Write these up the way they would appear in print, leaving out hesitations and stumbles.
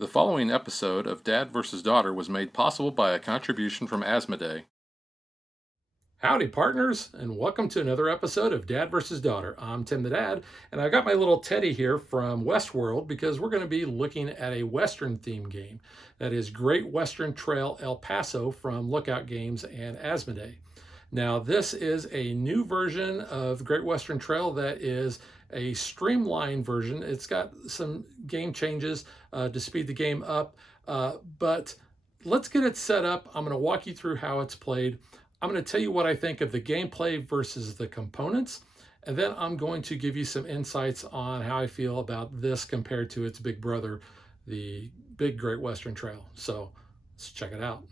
The following episode of Dad vs. Daughter was made possible by a contribution from Asmodee. Howdy, partners, and welcome to another episode of Dad vs. Daughter. I'm Tim the Dad, and I got my little Teddy here from Westworld because we're going to be looking at a Western theme game. That is Great Western Trail El Paso from Lookout Games and Asmodee. Now, this is a new version of Great Western Trail that is a streamlined version. It's got some game changes to speed the game up, but let's get it set up. I'm going to walk you through how it's played. I'm going to tell you what I think of the gameplay versus the components, and then I'm going to give you some insights on how I feel about this compared to its big brother, the Big Great Western Trail. So let's check it out.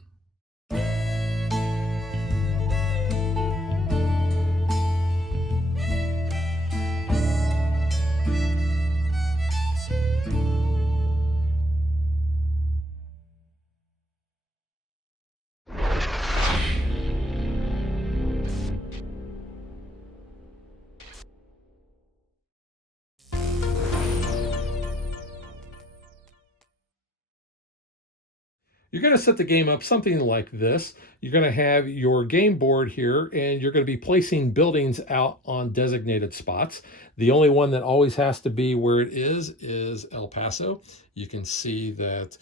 You're going to set the game up something like this. You're going to have your game board here, and you're going to be placing buildings out on designated spots. The only one that always has to be where it is El Paso. You can see that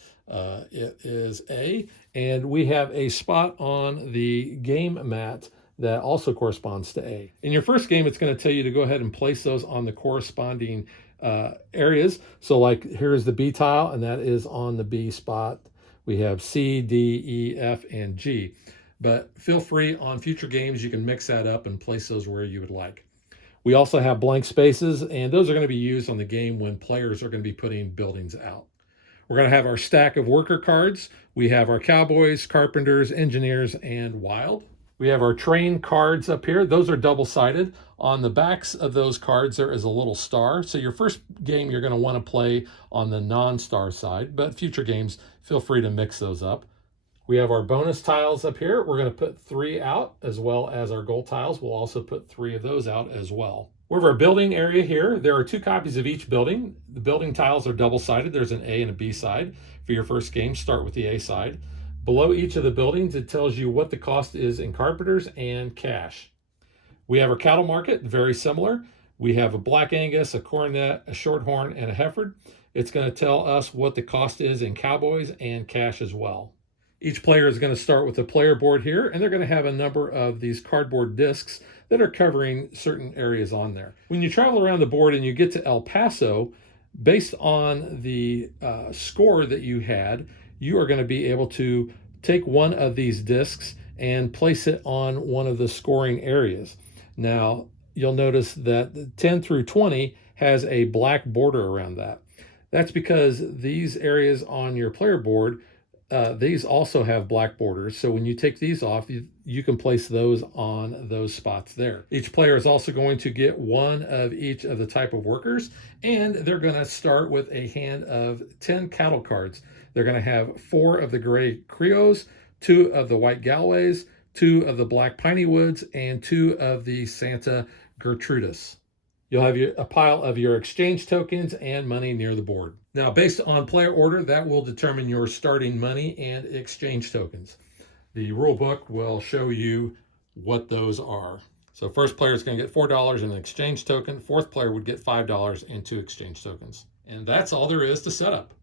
it is A, and we have a spot on the game mat that also corresponds to A. In your first game, it's going to tell you to go ahead and place those on the corresponding areas. So like here's the B tile, and that is on the B spot. We have C, D, E, F, and G. But feel free on future games, you can mix that up and place those where you would like. We also have blank spaces, and those are going to be used on the game when players are going to be putting buildings out. We're going to have our stack of worker cards. We have our cowboys, carpenters, engineers, and wild. We have our train cards up here. Those are double-sided. On the backs of those cards, there is a little star. So your first game, you're going to want to play on the non-star side, but future games, feel free to mix those up. We have our bonus tiles up here. We're going to put 3 out, as well as our gold tiles. We'll also put 3 of those out as well. We have our building area here. There are 2 copies of each building. The building tiles are double-sided. There's an A and a B side. For your first game, start with the A side. Below each of the buildings, it tells you what the cost is in carpenters and cash. We have our cattle market, very similar. We have a Black Angus, a Coronet, a Shorthorn, and a Hereford. It's going to tell us what the cost is in cowboys and cash as well. Each player is going to start with a player board here, and they're going to have a number of these cardboard discs that are covering certain areas on there. When you travel around the board and you get to El Paso, based on the score that you had, you are going to be able to take one of these discs and place it on one of the scoring areas. Now, you'll notice that 10 through 20 has a black border around that. That's because these areas on your player board, these also have black borders. So when you take these off, you can place those on those spots there. Each player is also going to get 1 of each of the type of workers, and they're going to start with a hand of 10 cattle cards. They're going to have 4 of the gray Creos, 2 of the white Galways, 2 of the black Piney Woods, and 2 of the Santa Gertrudis. You'll have a pile of your exchange tokens and money near the board. Now, based on player order, that will determine your starting money and exchange tokens. The rule book will show you what those are. So first player is going to get $4 in an exchange token. Fourth player would get $5 in 2 exchange tokens. And that's all there is to set up.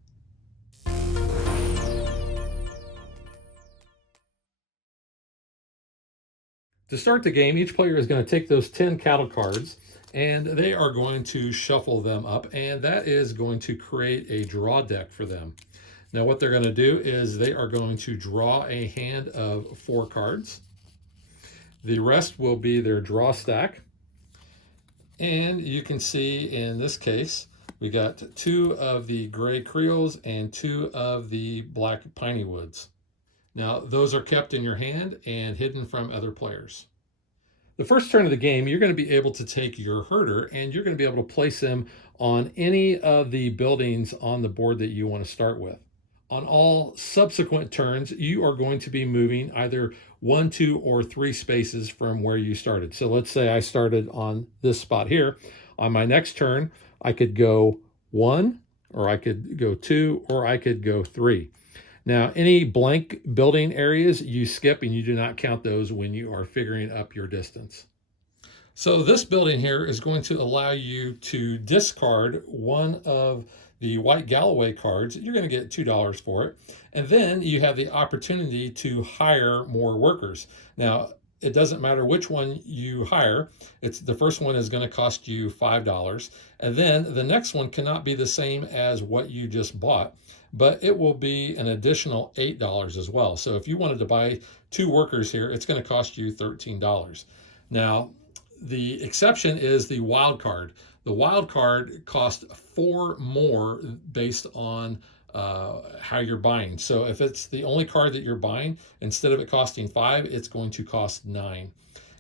To start the game, each player is going to take those 10 cattle cards, and they are going to shuffle them up, and that is going to create a draw deck for them. Now what they're going to do is they are going to draw a hand of 4 cards. The rest will be their draw stack. And you can see in this case, we got 2 of the gray Creoles and 2 of the black Piney Woods. Now, those are kept in your hand and hidden from other players. The first turn of the game, you're going to be able to take your herder and you're going to be able to place them on any of the buildings on the board that you want to start with. On all subsequent turns, you are going to be moving either 1, 2, or 3 spaces from where you started. So let's say I started on this spot here. On my next turn, I could go 1, or I could go 2, or I could go 3. Now, any blank building areas you skip, and you do not count those when you are figuring up your distance. So this building here is going to allow you to discard one of the white Galloway cards. You're going to get $2 for it. And then you have the opportunity to hire more workers. Now, it doesn't matter which one you hire. The first one is going to cost you $5. And then the next one cannot be the same as what you just bought, but it will be an additional $8 as well. So if you wanted to buy 2 workers here, it's going to cost you $13. Now, the exception is the wild card. The wild card costs 4 more based on how you're buying. So if it's the only card that you're buying, instead of it costing 5, it's going to cost 9.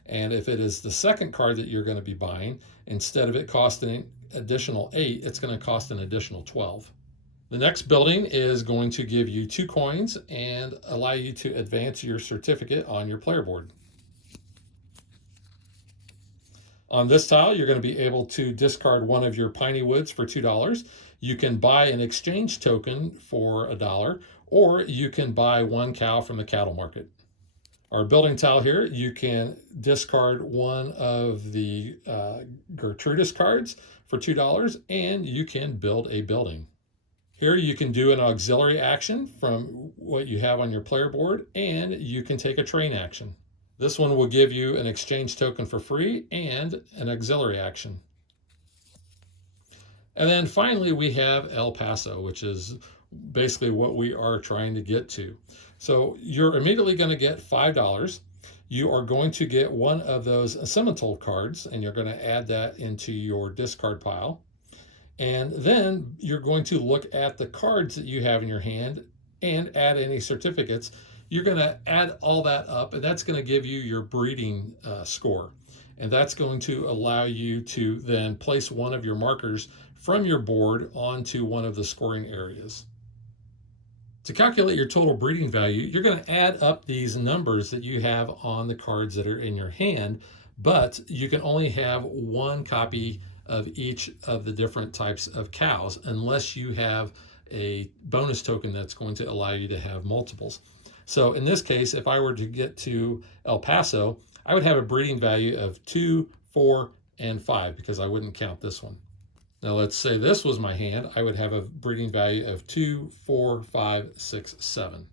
And if it is the second card that you're going to be buying, instead of it costing additional 8, it's going to cost an additional 12. The next building is going to give you 2 coins and allow you to advance your certificate on your player board. On this tile, you're going to be able to discard one of your piney woods for $2. You can buy an exchange token for $1, or you can buy 1 cow from the cattle market. Our building tile here, you can discard one of the Gertrudis cards for $2, and you can build a building. Here you can do an auxiliary action from what you have on your player board, and you can take a train action. This one will give you an exchange token for free and an auxiliary action. And then finally, we have El Paso, which is basically what we are trying to get to. So you're immediately going to get $5. You are going to get one of those Simmental cards, and you're going to add that into your discard pile. And then you're going to look at the cards that you have in your hand and add any certificates. You're going to add all that up, and that's going to give you your breeding score. And that's going to allow you to then place one of your markers from your board onto one of the scoring areas. To calculate your total breeding value, you're going to add up these numbers that you have on the cards that are in your hand, but you can only have 1 copy of each of the different types of cows unless you have a bonus token that's going to allow you to have multiples. So in this case, if I were to get to El Paso, I would have a breeding value of 2, 4, and 5 because I wouldn't count this one. Now let's say this was my hand, I would have a breeding value of 2, 4, 5, 6, 7.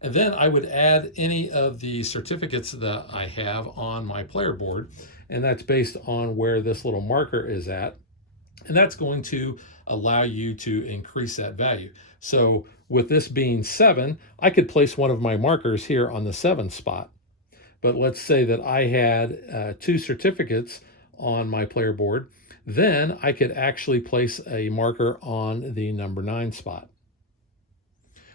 And then I would add any of the certificates that I have on my player board, and that's based on where this little marker is at. And that's going to allow you to increase that value. So with this being 7, I could place one of my markers here on the 7 spot. But let's say that I had 2 certificates on my player board, then I could actually place a marker on the number 9 spot.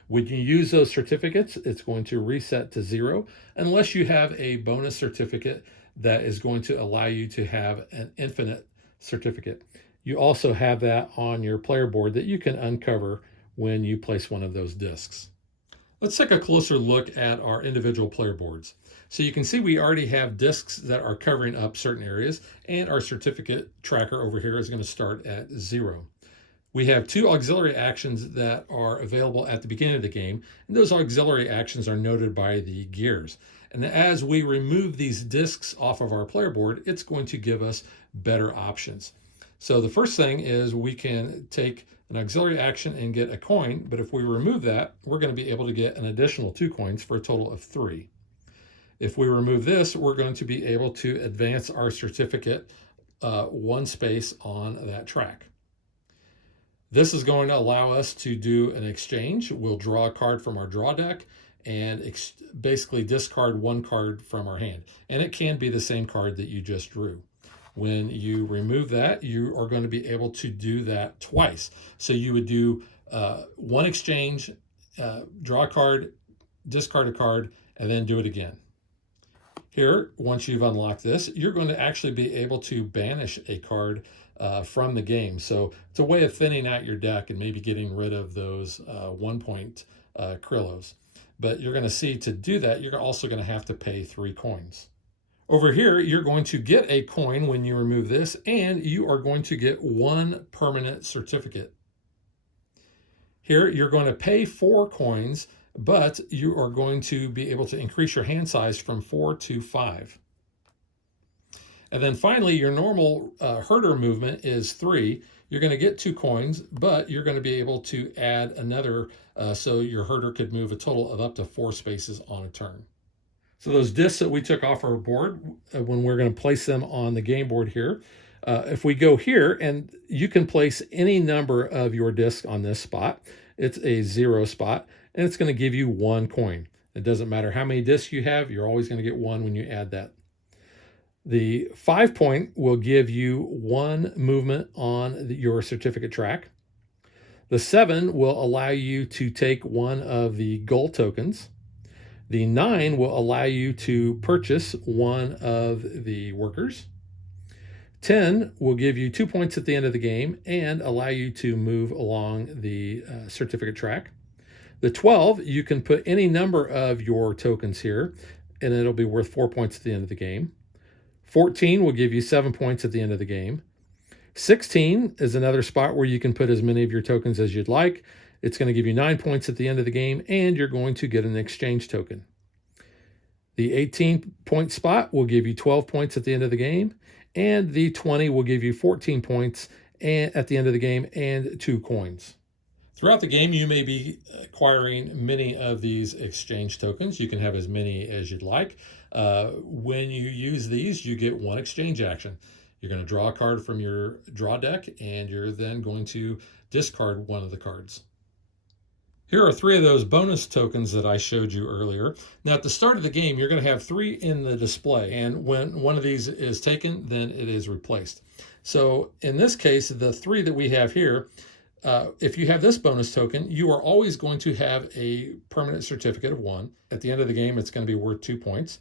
When you use those certificates, it's going to reset to 0 unless you have a bonus certificate that is going to allow you to have an infinite certificate. You also have that on your player board that you can uncover when you place one of those discs. Let's take a closer look at our individual player boards. So you can see we already have discs that are covering up certain areas, and our certificate tracker over here is going to start at 0. We have 2 auxiliary actions that are available at the beginning of the game, and those auxiliary actions are noted by the gears. And as we remove these discs off of our player board, it's going to give us better options. So the first thing is we can take an auxiliary action and get a coin, but if we remove that, we're going to be able to get an additional 2 coins for a total of 3. If we remove this, we're going to be able to advance our certificate 1 space on that track. This is going to allow us to do an exchange. We'll draw a card from our draw deck and basically discard 1 card from our hand. And it can be the same card that you just drew. When you remove that, you are going to be able to do that twice. So you would do 1 exchange, draw a card, discard a card, and then do it again. Here, once you've unlocked this, you're going to actually be able to banish a card from the game. So it's a way of thinning out your deck and maybe getting rid of those 1-point Krillos. But you're going to see to do that, you're also going to have to pay 3 coins. Over here, you're going to get a coin when you remove this, and you are going to get 1 permanent certificate. Here, you're going to pay 4 coins, but you are going to be able to increase your hand size from 4 to 5. And then finally, your normal herder movement is 3. You're going to get 2 coins, but you're going to be able to add another, so your herder could move a total of up to 4 spaces on a turn. So those discs that we took off our board, when we're going to place them on the game board here, if we go here, and you can place any number of your discs on this spot. It's a 0 spot, and it's going to give you 1 coin. It doesn't matter how many discs you have, you're always going to get 1 when you add that. The 5 point will give you 1 movement on your certificate track. The 7 will allow you to take 1 of the gold tokens. The 9 will allow you to purchase 1 of the workers. 10 will give you 2 points at the end of the game and allow you to move along the certificate track. The 12, you can put any number of your tokens here, and it'll be worth 4 points at the end of the game. 14 will give you 7 points at the end of the game. 16 is another spot where you can put as many of your tokens as you'd like. It's going to give you 9 points at the end of the game, and you're going to get an exchange token. The 18-point spot will give you 12 points at the end of the game, and the 20 will give you 14 points at the end of the game and 2 coins. Throughout the game, you may be acquiring many of these exchange tokens. You can have as many as you'd like. When you use these, you get 1 exchange action. You're going to draw a card from your draw deck, and you're then going to discard 1 of the cards. Here are 3 of those bonus tokens that I showed you earlier. Now, at the start of the game, you're going to have 3 in the display, and when 1 of these is taken, then it is replaced. So in this case, the 3 that we have here, if you have this bonus token, you are always going to have a permanent certificate of 1. At the end of the game, it's going to be worth 2 points.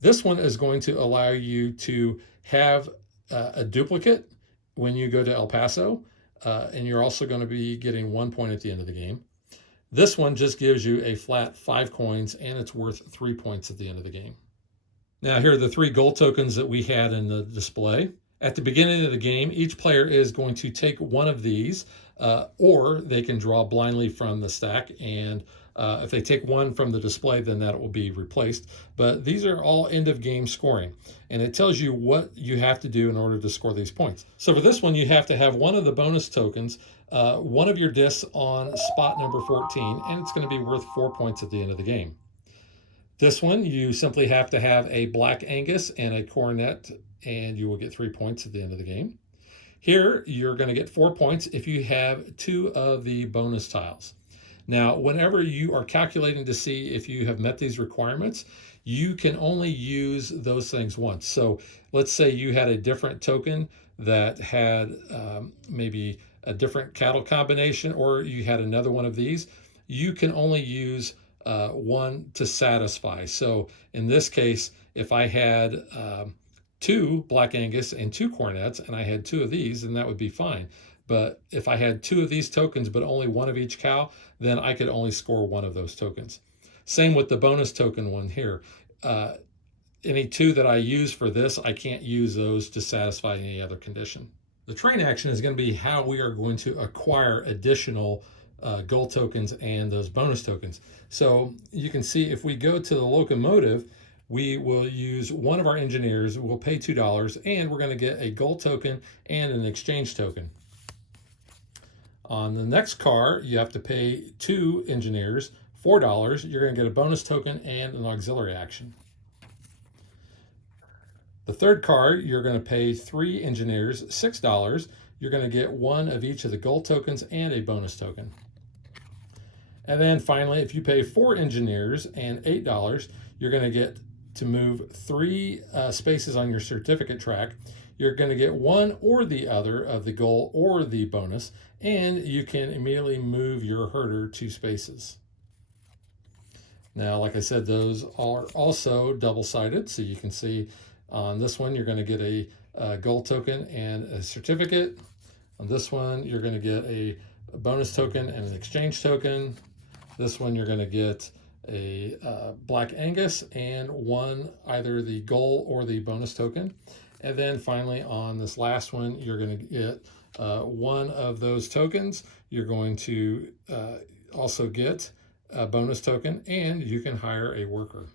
This one is going to allow you to have a duplicate when you go to El Paso, and you're also going to be getting 1 point at the end of the game. This one just gives you a flat 5 coins, and it's worth 3 points at the end of the game. Now, here are the 3 gold tokens that we had in the display. At the beginning of the game, each player is going to take 1 of these, or they can draw blindly from the stack, and if they take 1 from the display, then that will be replaced. But these are all end of game scoring, and it tells you what you have to do in order to score these points. So for this one, you have to have 1 of the bonus tokens, 1 of your discs on spot number 14, and it's going to be worth 4 points at the end of the game. This one, you simply have to have a black Angus and a coronet, and you will get 3 points at the end of the game. Here, you're going to get 4 points if you have 2 of the bonus tiles. Now, whenever you are calculating to see if you have met these requirements, you can only use those things once. So let's say you had a different token that had maybe a different cattle combination, or you had another one of these. You can only use 1 to satisfy. So in this case, if I had 2 Black Angus and 2 Cornets, and I had 2 of these, then that would be fine. But if I had 2 of these tokens, but only 1 of each cow, then I could only score 1 of those tokens. Same with the bonus token one here. Any 2 that I use for this, I can't use those to satisfy any other condition. The train action is going to be how we are going to acquire additional gold tokens and those bonus tokens. So you can see if we go to the locomotive, we will use 1 of our engineers, we'll pay $2, and we're going to get a gold token and an exchange token. On the next car, you have to pay 2 engineers, $4. You're going to get a bonus token and an auxiliary action. The third car, you're going to pay 3 engineers, $6. You're going to get 1 of each of the gold tokens and a bonus token. And then finally, if you pay 4 engineers and $8, you're going to get to move 3 spaces on your certificate track. You're going to get 1 or the other of the gold or the bonus, and you can immediately move your herder 2 spaces. Now, like I said, those are also double-sided, so you can see on this one, you're going to get a gold token and a certificate. On this one, you're going to get a bonus token and an exchange token. This one, you're going to get a Black Angus and 1, either the gold or the bonus token. And then finally, on this last one, you're going to get 1 of those tokens. you're going to also get a bonus token, and you can hire a worker.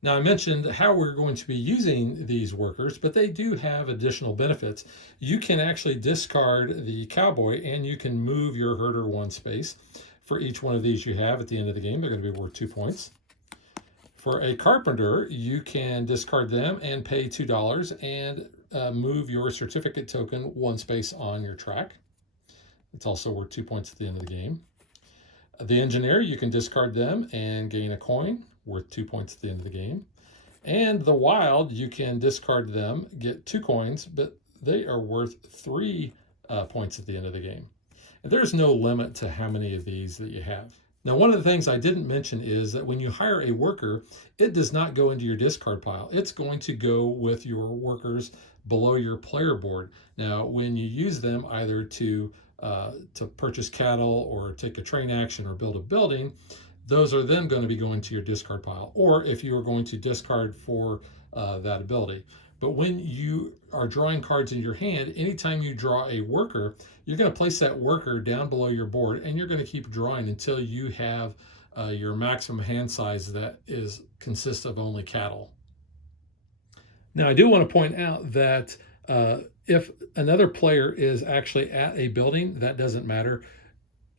Now, I mentioned how we're going to be using these workers, but they do have additional benefits. You can actually discard the Cowboy, and you can move your herder 1 space. For each one of these you have at the end of the game, they're going to be worth 2 points. For a carpenter, you can discard them and pay $2 and move your certificate token 1 space on your track. It's also worth 2 points at the end of the game. The engineer, you can discard them and gain a coin worth 2 points at the end of the game. And the wild, you can discard them, get 2 coins, but they are worth 3 points at the end of the game. And there's no limit to how many of these that you have. Now, one of the things I didn't mention is that when you hire a worker, it does not go into your discard pile. It's going to go with your workers below your player board. Now, when you use them either to purchase cattle or take a train action or build a building, those are then going to be going to your discard pile, or if you are going to discard for that ability. But when you are drawing cards in your hand, anytime you draw a worker, you're going to place that worker down below your board, and you're going to keep drawing until you have your maximum hand size that consists of only cattle. Now, I do want to point out that if another player is actually at a building, that doesn't matter.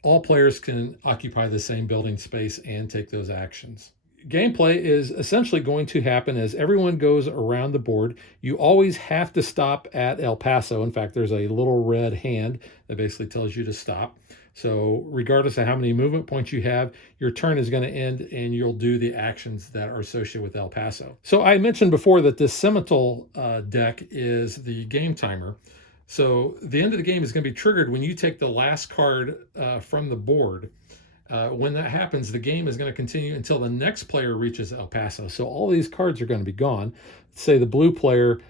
All players can occupy the same building space and take those actions. Gameplay is essentially going to happen as everyone goes around the board. You always have to stop at El Paso. In fact, there's a little red hand that basically tells you to stop. So regardless of how many movement points you have, your turn is going to end and you'll do the actions that are associated with El Paso. So I mentioned before that this Simmental deck is the game timer. So the end of the game is going to be triggered when you take the last card from the board. When that happens, the game is going to continue until the next player reaches El Paso. So all these cards are going to be gone. Say the blue player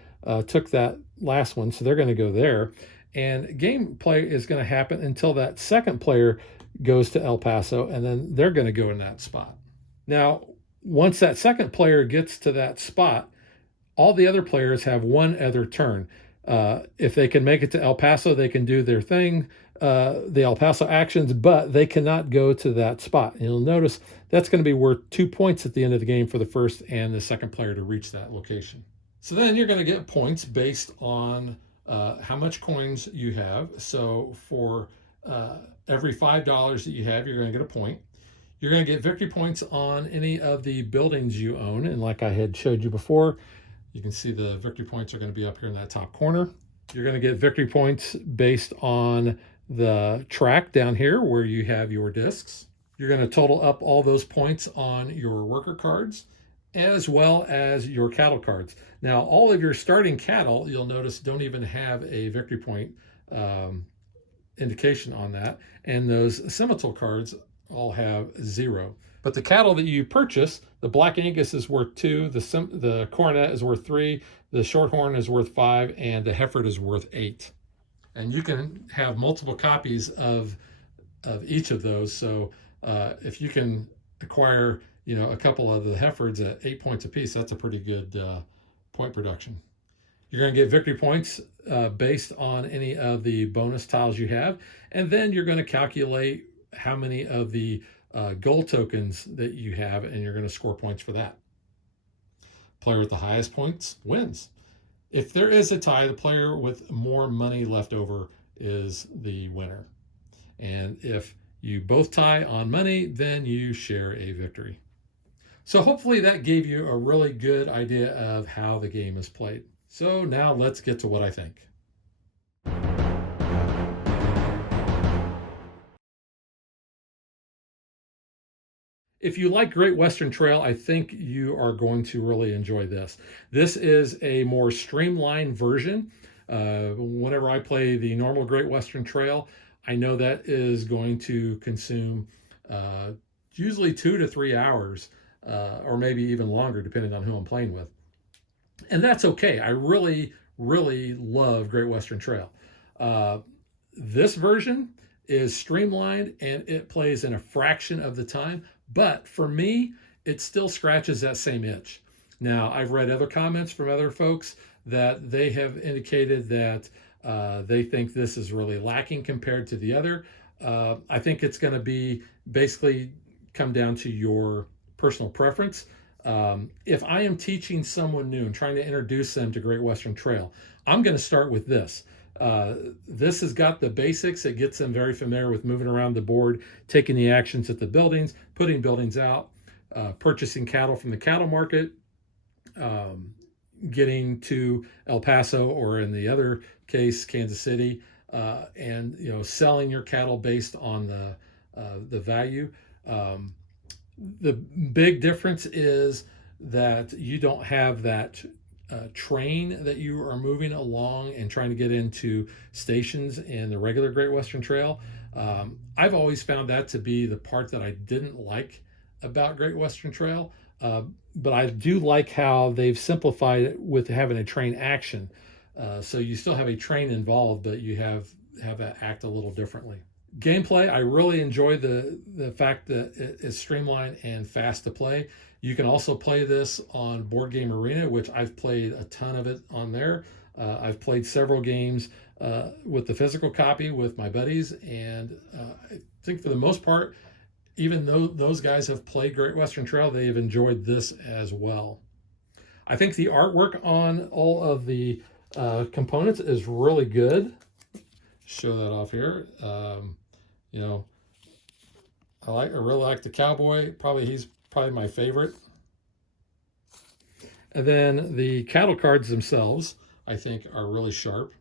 took that last one, so they're going to go there. And gameplay is going to happen until that second player goes to El Paso, and then they're going to go in that spot. Now, once that second player gets to that spot, all the other players have one other turn. If they can make it to El Paso, they can do their thing, the El Paso actions, but they cannot go to that spot. And you'll notice that's going to be worth 2 points at the end of the game for the first and the second player to reach that location. So then you're going to get points based on how much coins you have. So for every $5 that you have, you're going to get a point. You're going to get victory points on any of the buildings you own. And like I had showed you before, you can see the victory points are going to be up here in that top corner. You're going to get victory points based on the track down here where you have your discs. You're going to total up all those points on your worker cards as well as your cattle cards. Now, all of your starting cattle, you'll notice, don't even have a victory point indication on that. And those Simmental cards all have 0. But the cattle that you purchase, the Black Angus is worth 2, the Coronet is worth 3, the Shorthorn is worth 5, and the Heifer is worth 8. And you can have multiple copies of each of those. So if you can acquire, a couple of the Heifers at 8 points apiece, that's a pretty good point production. You're going to get victory points based on any of the bonus tiles you have, and then you're going to calculate how many of the gold tokens that you have, and you're going to score points for that. Player with the highest points wins. If there is a tie, the player with more money left over is the winner. And if you both tie on money, then you share a victory. So hopefully that gave you a really good idea of how the game is played. So now let's get to what I think. If you like Great Western Trail, I think you are going to really enjoy this. This is a more streamlined version. Whenever I play the normal Great Western Trail, I know that is going to consume usually 2 to 3 hours, or maybe even longer, depending on who I'm playing with. And that's okay. I really, really love Great Western Trail. This version is streamlined and it plays in a fraction of the time. But for me, it still scratches that same itch. Now, I've read other comments from other folks that they have indicated that they think this is really lacking compared to the other. I think it's going to be basically come down to your personal preference. If I am teaching someone new and trying to introduce them to Great Western Trail, I'm going to start with this. This has got the basics. It gets them very familiar with moving around the board, taking the actions at the buildings, putting buildings out, purchasing cattle from the cattle market, getting to El Paso, or in the other case, Kansas City, and selling your cattle based on the value. The big difference is that you don't have that train that you are moving along and trying to get into stations in the regular Great Western Trail. I've always found that to be the part that I didn't like about Great Western Trail, but I do like how they've simplified it with having a train action. So you still have a train involved, but you have that act a little differently. Gameplay, I really enjoy the fact that it is streamlined and fast to play. You can also play this on Board Game Arena, which I've played a ton of it on there. I've played several games with the physical copy with my buddies, and I think for the most part, even though those guys have played Great Western Trail, they have enjoyed this as well. I think the artwork on all of the components is really good. Show that off here. I really like the Cowboy. He's probably my favorite. And then the cattle cards themselves, I think, are really sharp.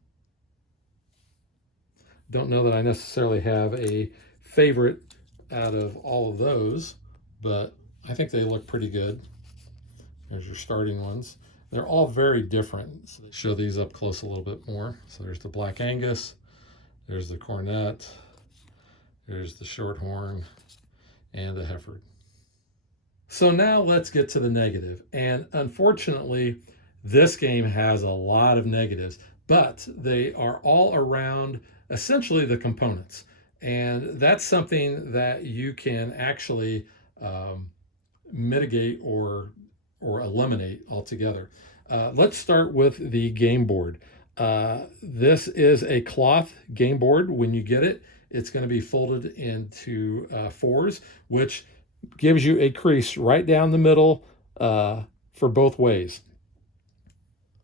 Don't know that I necessarily have a favorite out of all of those, but I think they look pretty good. There's your starting ones. They're all very different. So show these up close a little bit more. So there's the Black Angus, there's the Cornet, there's the Shorthorn, and the Heifer. So now let's get to the negative. And unfortunately, this game has a lot of negatives, but they are all around essentially the components. And that's something that you can actually mitigate or eliminate altogether. Let's start with the game board. This is a cloth game board. When you get it, it's going to be folded into fours, which gives you a crease right down the middle for both ways.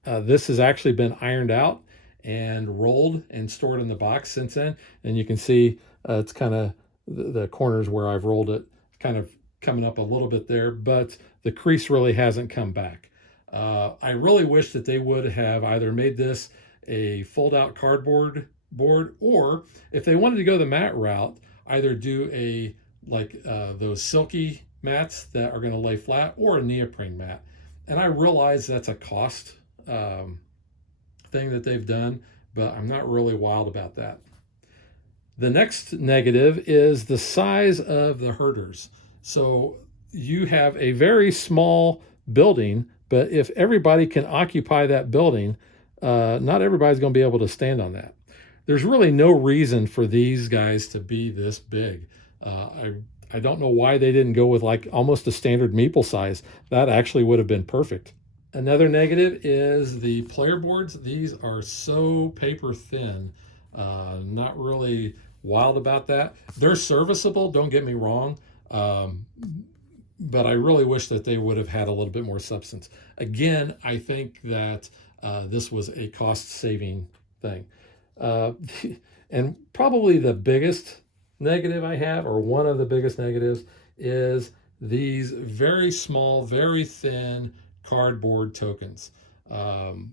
This has actually been ironed out and rolled and stored in the box since then. And you can see it's kind of the corners where I've rolled it kind of coming up a little bit there, but the crease really hasn't come back. I really wish that they would have either made this a fold-out cardboard board, or if they wanted to go the mat route, either do those silky mats that are going to lay flat, or a neoprene mat. And I realize that's a cost thing that they've done, but I'm not really wild about that. The next negative is the size of the herders. So you have a very small building, but if everybody can occupy that building, not everybody's going to be able to stand on that. There's really no reason for these guys to be this big. I don't know why they didn't go with like almost a standard meeple size. That actually would have been perfect. Another negative is the player boards. These are so paper thin. Not really wild about that. They're serviceable, don't get me wrong. But I really wish that they would have had a little bit more substance. Again, I think that this was a cost-saving thing. And probably the biggest negative I have, or one of the biggest negatives, is these very small, very thin cardboard tokens. In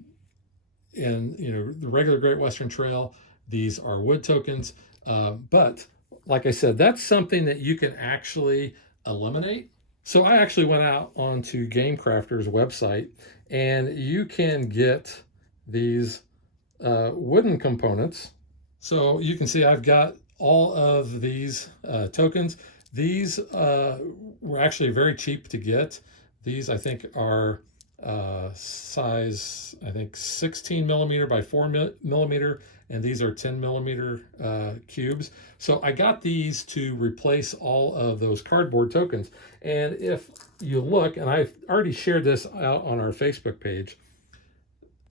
the regular Great Western Trail, these are wood tokens. But like I said, that's something that you can actually eliminate. So I actually went out onto Game Crafter's website, and you can get these wooden components. So you can see I've got all of these tokens. These were actually very cheap to get. These I think are size 16 millimeter by 4 millimeter, and these are 10 millimeter cubes. So I got these to replace all of those cardboard tokens. And if you look, and I've already shared this out on our Facebook page,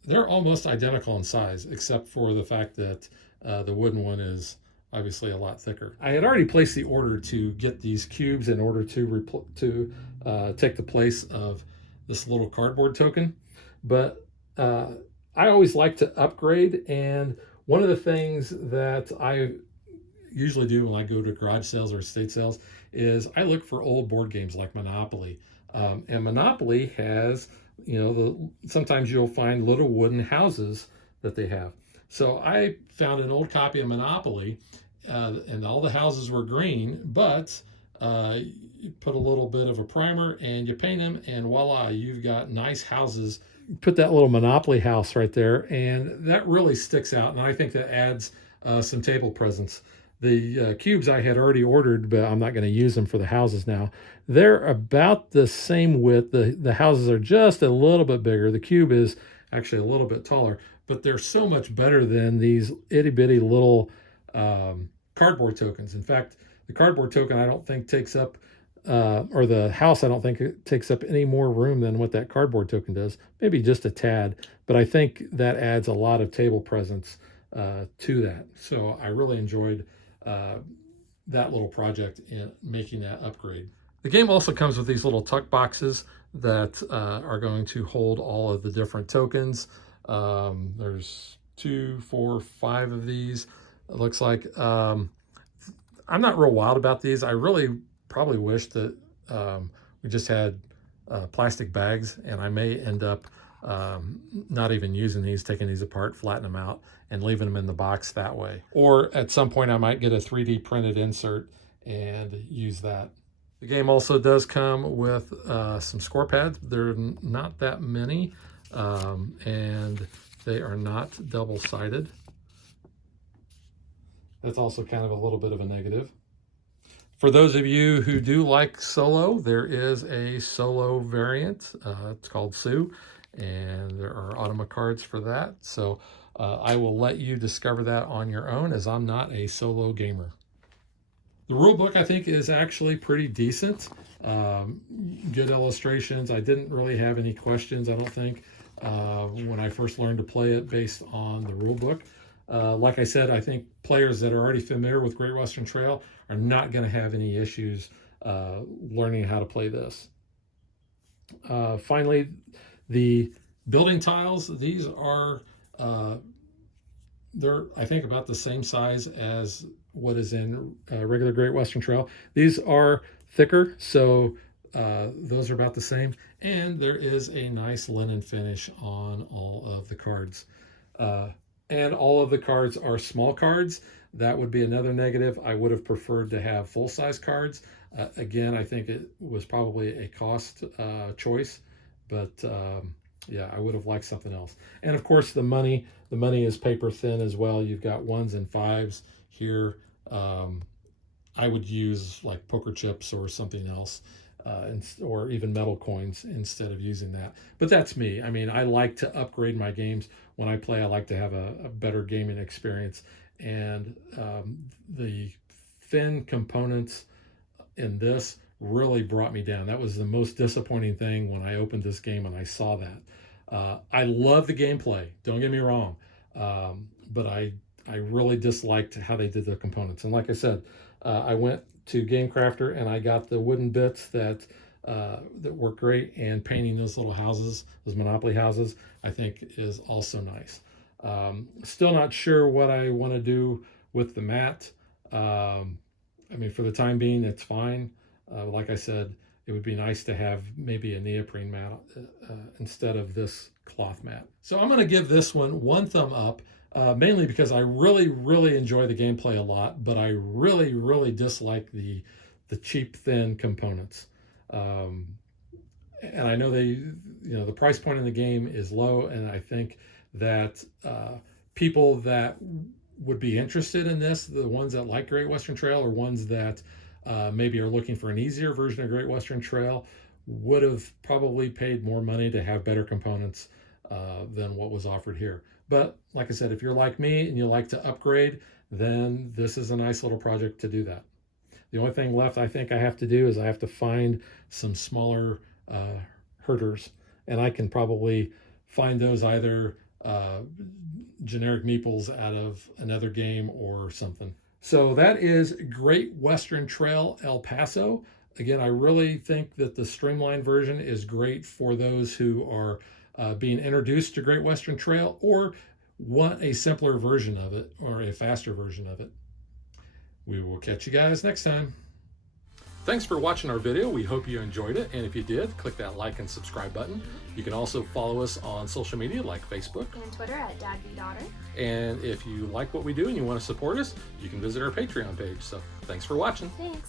they're almost identical in size, except for the fact that the wooden one is obviously a lot thicker. I had already placed the order to get these cubes in order to take the place of this little cardboard token, but I always like to upgrade, and one of the things that I usually do when I go to garage sales or estate sales is I look for old board games like Monopoly. And Monopoly has, sometimes you'll find little wooden houses that they have. So I found an old copy of Monopoly, and all the houses were green, but you put a little bit of a primer and you paint them, and voila, you've got nice houses. Put that little Monopoly house right there, and that really sticks out, and I think that adds some table presence. The cubes I had already ordered, but I'm not going to use them for the houses now. They're about the same width. The houses are just a little bit bigger. The cube is actually a little bit taller, but they're so much better than these itty-bitty little cardboard tokens. In fact, the cardboard token I don't think takes up, or the house I don't think it takes up any more room than what that cardboard token does. Maybe just a tad, but I think that adds a lot of table presence to that. So I really enjoyed that little project in making that upgrade. The game also comes with these little tuck boxes that are going to hold all of the different tokens. There's 2, 4, 5 of these, it looks like. I'm not real wild about these. I really probably wish that we just had plastic bags, and I may end up not even using these, taking these apart, flatten them out, and leaving them in the box that way. Or at some point I might get a 3D printed insert and use that. The game also does come with some score pads. They're not that many, and they are not double-sided. That's also kind of a little bit of a negative. For those of you who do like solo, there is a solo variant. It's called Sue, and there are automa cards for that. So I will let you discover that on your own, as I'm not a solo gamer. The rule book, I think, is actually pretty decent. Good illustrations. I didn't really have any questions, I don't think, when I first learned to play it based on the rule book. Like I said, I think players that are already familiar with Great Western Trail are not going to have any issues learning how to play this. Finally, the building tiles, these are, they're, I think, about the same size as what is in regular Great Western Trail. These are thicker, so those are about the same. And there is a nice linen finish on all of the cards. And all of the cards are small cards. That would be another negative. I would have preferred to have full-size cards. Again, I think it was probably a cost choice, but yeah, I would have liked something else. And of course, the money is paper thin as well. You've got 1s and 5s here. I would use like poker chips or something else, or even metal coins instead of using that. But that's me. I mean, I like to upgrade my games. When I play, I like to have a better gaming experience. And the thin components in this really brought me down. That was the most disappointing thing when I opened this game and I saw that. I love the gameplay, don't get me wrong, but I really disliked how they did the components. And like I said, I went to Game Crafter and I got the wooden bits that work great, and painting those little houses, those Monopoly houses, I think is also nice. Still not sure what I want to do with the mat. I mean, for the time being, it's fine. Like I said, it would be nice to have maybe a neoprene mat instead of this cloth mat. So I'm going to give this one thumb up, mainly because I really enjoy the gameplay a lot, but I really dislike the cheap, thin components. And I know the price point in the game is low, and I think that people that would be interested in this, the ones that like Great Western Trail, or ones that maybe are looking for an easier version of Great Western Trail, would have probably paid more money to have better components than what was offered here. But like I said, if you're like me and you like to upgrade, then this is a nice little project to do that. The only thing left I think I have to do is I have to find some smaller herders, and I can probably find those either generic meeples out of another game or something. So that is Great Western Trail El Paso. Again, I really think that the streamlined version is great for those who are being introduced to Great Western Trail or want a simpler version of it or a faster version of it. We will catch you guys next time. Thanks for watching our video. We hope you enjoyed it. And if you did, click that like and subscribe button. You can also follow us on social media like Facebook and Twitter at DadVDaughter. And if you like what we do and you want to support us, you can visit our Patreon page. So thanks for watching. Thanks.